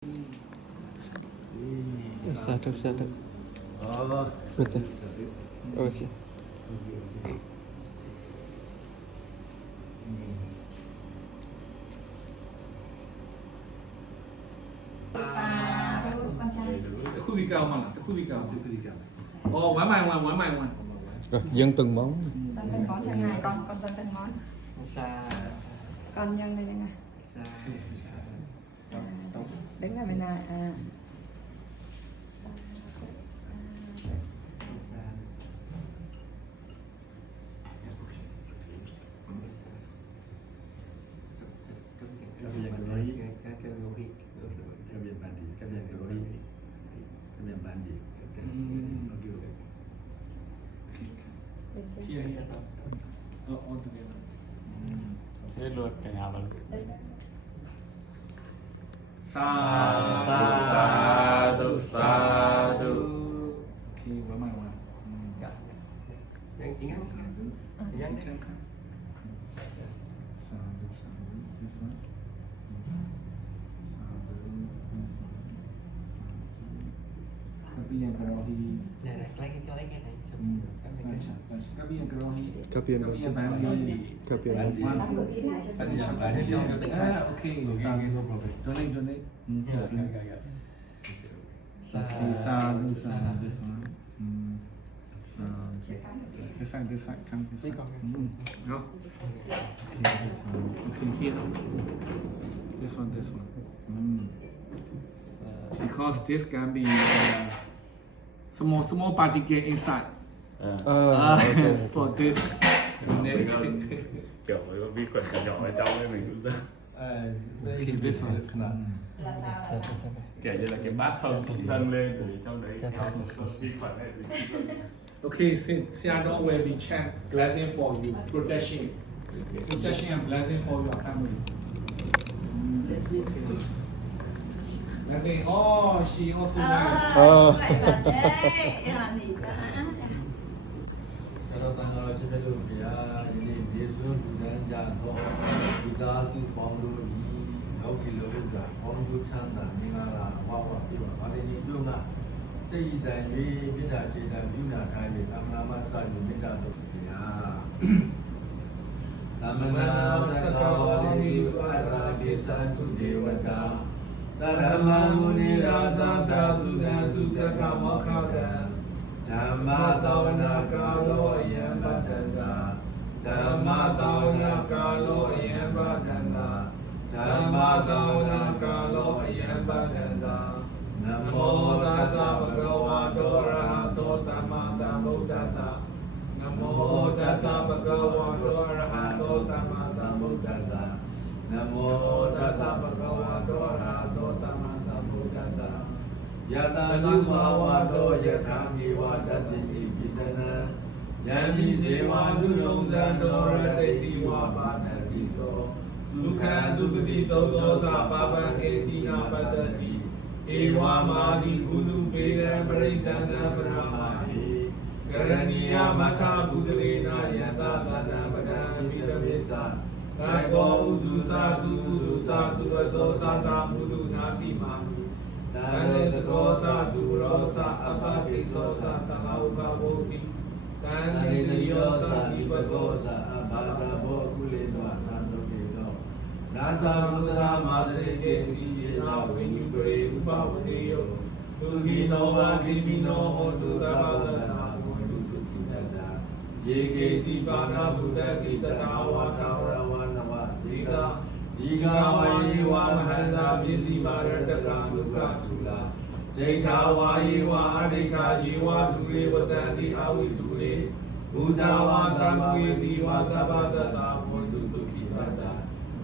Satu. Betul. Oh siap. Khu đi cao mà là khu đi cao. Ồ, one by one. Rồi, dân từng món. Dân từng món chẳng ngày con dân từng món. Sa. Con nhân đây này. Đứng là bên này. Here, all together. Thế luôn cả nhà luôn. Sadu. Okay, one by one. Sadu. This one. Kabiyan Karahi. Kabiyan Karahi. Kabiyan Bandi. Kabiyan Okay, donate. Okay, Sadu. This one. This side, come this side. Go. Okay, this one. Okay, here. This one. Because this can be small particle inside. For this. Kiểu với vi khuẩn nhỏ ở trong ấy mình cũng rất Okay, this one. kiểu như là cái bát không dâng lên để trong đấy có vi khuẩn này Okay, Siado will be chant blessing for you, protection and blessing for your family. Blessing. Oh, she also. Namo tassa bhagavato arahato sammasambuddhassa. Namo tassa bhagavato arahato sammasambuddhassa. Namo tassa bhagavato arahato sammasambuddhassa. Yata nuvavato yathami vadati pitana. Yani seva nurongzando radeti vapatati to. Dukha dukati dosa papa kesina patati. Ewa madi kudu pera paritana brahmahi. Karaniya matha budalena yata tana padam vitamesa. Raiko udu satu aso sata mudu nati mani. Tane takosa durosa apakiso sata lauka voti. Tane niyosa ipagosa abada vokulendwa nando kedo. Nata mudra maseke siye na vinyukare upavadeyo. Tukino vakimino hotu tabadana hotu tukidada. Yeke sipana buddha kitatawa tavravanava dika. Dika vayewa mahanda bisi bharataka luka chula. Deka vayewa adeka yewa dure vatandi avi dure. Buddha vata muyeti vata badata hotu tukidada.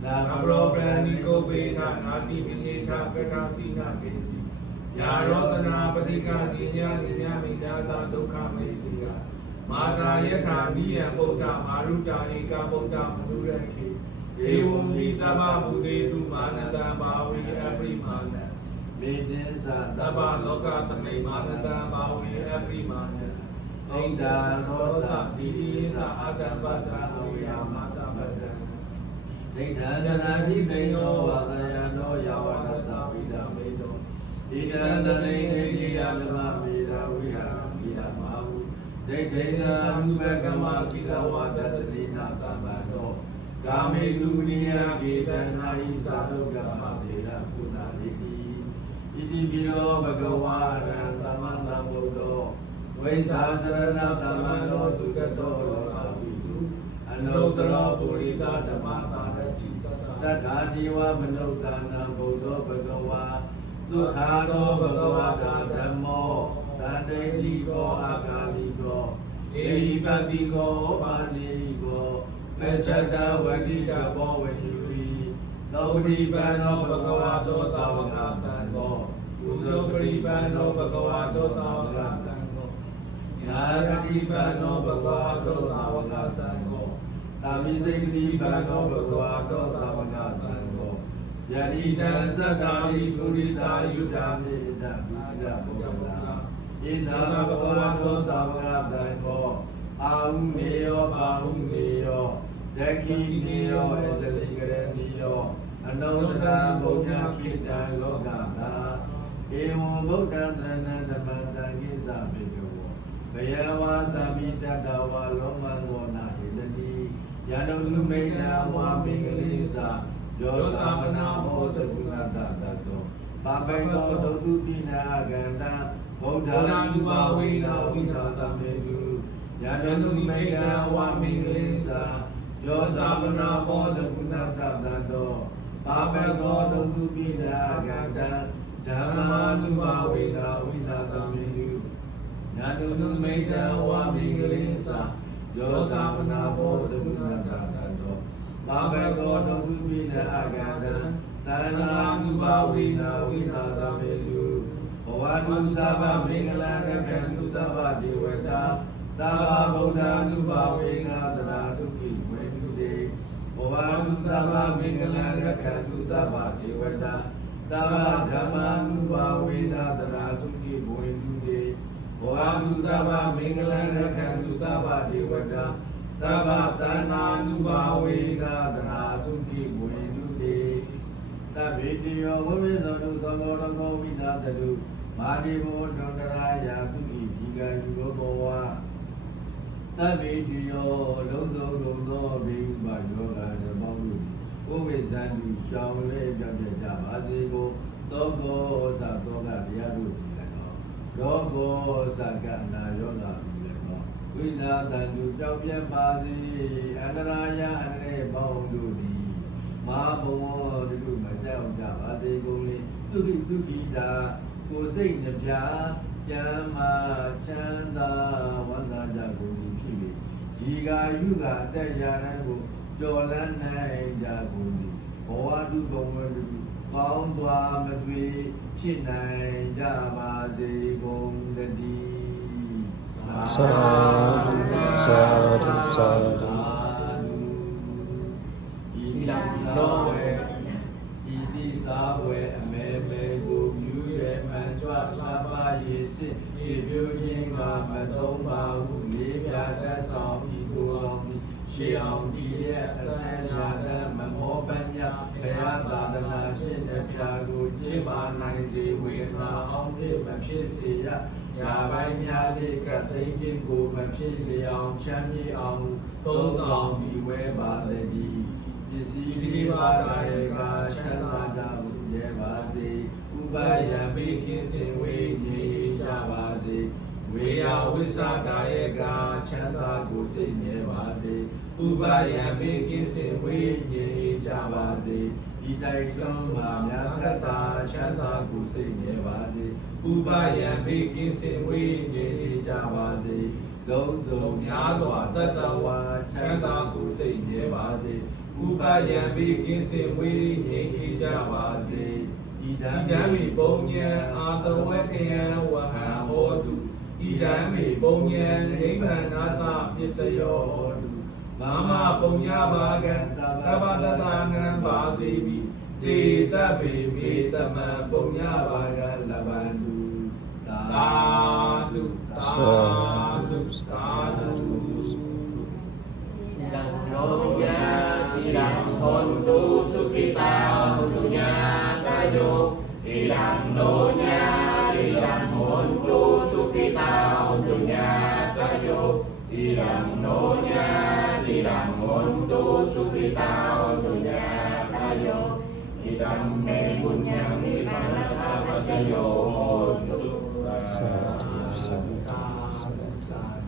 Nabro Praniko Beta Nati Mineta Kakasina Kesi Yarotana Padika Ninya Midata Dukha Mesiya Mata Yaka Niya Boda Maruta Eka Boda Maduraki Evom Vitama Budetu Manada Bawi Abrimana Medesa Taba Loka Tame Manada Bawi Abrimana Ainda Rosa Disa Adabada Oyamata Bada Dana Dino Vadayano Yavata Vida Medo ဣဒံတနေနေယဓမ္မမေရဝိရာမိရမဟုဒိဋ္ဌိနာအနုဘကမကိလဝတတတိနာသမ္ပတောကာမေတုနိယကေတနာဟိသာလုကမမေရပုဏ္ဏလိတိဣတိပိရောဘဂဝါရံသမန္တဗုဒ္ဓောဝိဇာစရဏသမ္မန္တောသူကတောလောကဝိတုအနုတ္တရောပုရိသဓမ္မတာရတိတထာတိဝမနုဿာနံဗုဒ္ဓောဘဂဝါဒုက္ခတောဘဂဝတာဓမ္မောတန္တေတိကောအာဂါလိကောဧဟိပတိကောပါဏိကောမေချတဝတိကဘောဝညူရိသောပတိပန္နောဘဂဝတောသာဝကတံကောကုသိုလ်ပရိပန္နောဘဂဝတောသာဝကတံကောညာပတိပန္နောဘဂဝတောသာဝကတံကောသာမိစိတ်ပတိပန္နောဘဂဝတောသာဝကတံကောယတိတံသတ္တာရိပုရိတာယုတာမေတ္တပိဒဗုဒ္ဓဣဒံဘဂဝတောသာဝကတံကောအာဟုနေယောပါဟုနေယောဒက္ခိနေယောအသလိကရဏီယောအနုတ္တရဗုဒ္ဓခိတံလောကတာဧဝံဗုဒ္ဓံသရဏံဓမ္မံတံကိသဘေကဝောဘယဝါသမိတတဝါလောမံသောနာဟိတတိယန္တုလူမိဏဝါမိကလိသာယောသမနာမောတကုဏတတတောပါပိတောဒုတုပိနာကန္တဗုဒ္ဓံလူပါဝိနာဝိနာသမေတုယန္တုလူမိဏဝါမိကလိသာယောသမနာမောတကုဏတတတောပါပိတောဒုတုပိနာကန္တဓမ္မာနုပါဝိနာဝိနာသမေတုယန္တုလူမိဏဝါမိကလိသာယောသမနာမောတကုဏတတတောပါပေကောဒုက္ခိပိနအကန္တံသန္နာနုပါဝိနာဝိနာသမေတုဘဝတုသဗ္ဗမင်္ဂလံရခန္တုသဗ္ဗဒေဝတာသဗ္ဗဗုဒ္ဓ ानु ဘာဝေနာတရာဒုက္ခိဝေတုတေဘဝတုသဗ္ဗမင်္ဂလံရခန္တုသဗ္ဗဒေဝတာသဗ္ဗဓမ္မာ ानु ဘာဝေနာတရာဒုက္ခိဝေတုတေဘဝတုသဗ္ဗမင်္ဂလံရခန္တုသဗ္ဗဒေဝတာသဗ္ဗတဏ္ဍာနုဘာဝေနာတရာဒုက္ခိဝေတုတေသဗ္ဗေတယောဝိဝေသောတုသောဘောရမောဝိနာတတုမာတိဘောဒန္တရာယာတုခိဒီကယူဘောဘောဝသဗ္ဗေတယောလုံးစုံလုံးသောဘိဥပယောဂဓမ္မောတုဥဝိဇ္ဇံတုရှောင်းလဲပြပြကြပါစေကိုသောကောသသောကတရားတို့ဒီလည်းတော့ရောကောသကနာယောဂဒီလည်းတော့ဝိနာတံတုကြောင့်ပြပါစေအန္တရာယအန္တရေပေါင်းတို့သည်မဟာဘဝတုမကြောက်ကြပါစေကုန်လေဒုက္ခိတာကိုယ်စိတ်နှပြကျမ်းမာချမ်းသာဝန္တာကြကုန်သည်ဖြစ်လေဒီကာယုကအသက်ရာတန်းကိုကျော်လန်းနိုင်ကြကုန်သည်ဘဝတုဘဝတုကောင်းစွာမသွေဖြစ်နိုင်ကြပါစေကုန်တည်းသာဓုသာဓုသာဓုဤတိသောဝေဤတိသာဝေအမေမေကိုမြူရဲ့မှန်ကြွလာပါရေစစ်ဒီပြုခြင်းကမသုံးပါဘူးလေးပြတ်သက်ဆောင်ဤကိုယ်တော်ရှေးအောင်ဒီရဲ့အသံညာတမမောပညာဘုရားသာသနာခြင်းတဲ့ပြာကိုကျင့်ပါနိုင်စေဝေဒနာအောင်တည်းမဖြစ်စေရညာပိုင်းများလေးကသိမ့်ခြင်းကိုမဖြစ်လျောင်ချမ်းမြေ့အောင်သုံးဆောင်ပြီးဝဲပါသည်ပစ္စည်းဒီပါဒါရေကချမ်းသာကြစေပါစေဥပယံပိကင်းစင်ဝေနေကြပါစေဝေယဝိသကာယေကချမ်းသာကိုစိတ်နေပါစေဥပယံပိကင်းစင်ဝေနေကြပါစေဒီတိုက်တွန်းမှာမြတ်တတာချမ်းသာကိုစိတ်နေပါစေဥပယံပိကင်းစင်ဝေနေကြပါစေလုံးစုံများစွာတတဝါချမ်းသာကိုစိတ်နေပါစေဥပယံပိကင်းစင်ဝေနေကြပါစေဣဒံမိပုံညံအာတဝေခယံဝဟံဟောတုဣဒံမိပုံညံနိဗ္ဗာန်သပစ္စယောဟောတုမာမပုံညဘာကံသဗ္ဗတတနံပါတိပိတေတဗေမေတမံပုံညဘာကံလဗန္တုသာဓုသာဓုသာဓုဣဒံရောယံဣဒံဟောတုစုခိတာဟုတုညာကယောဣဒံ ญาติรังโหนตุสุขิตาหุนตุญาตโยติรังโนญาติรังโหนตุสุขิตาหุนตุญาตโยติรังเมบุญญังนิพพานัสสะปัจจโยโหนตุ สาธุสาธุสาธุ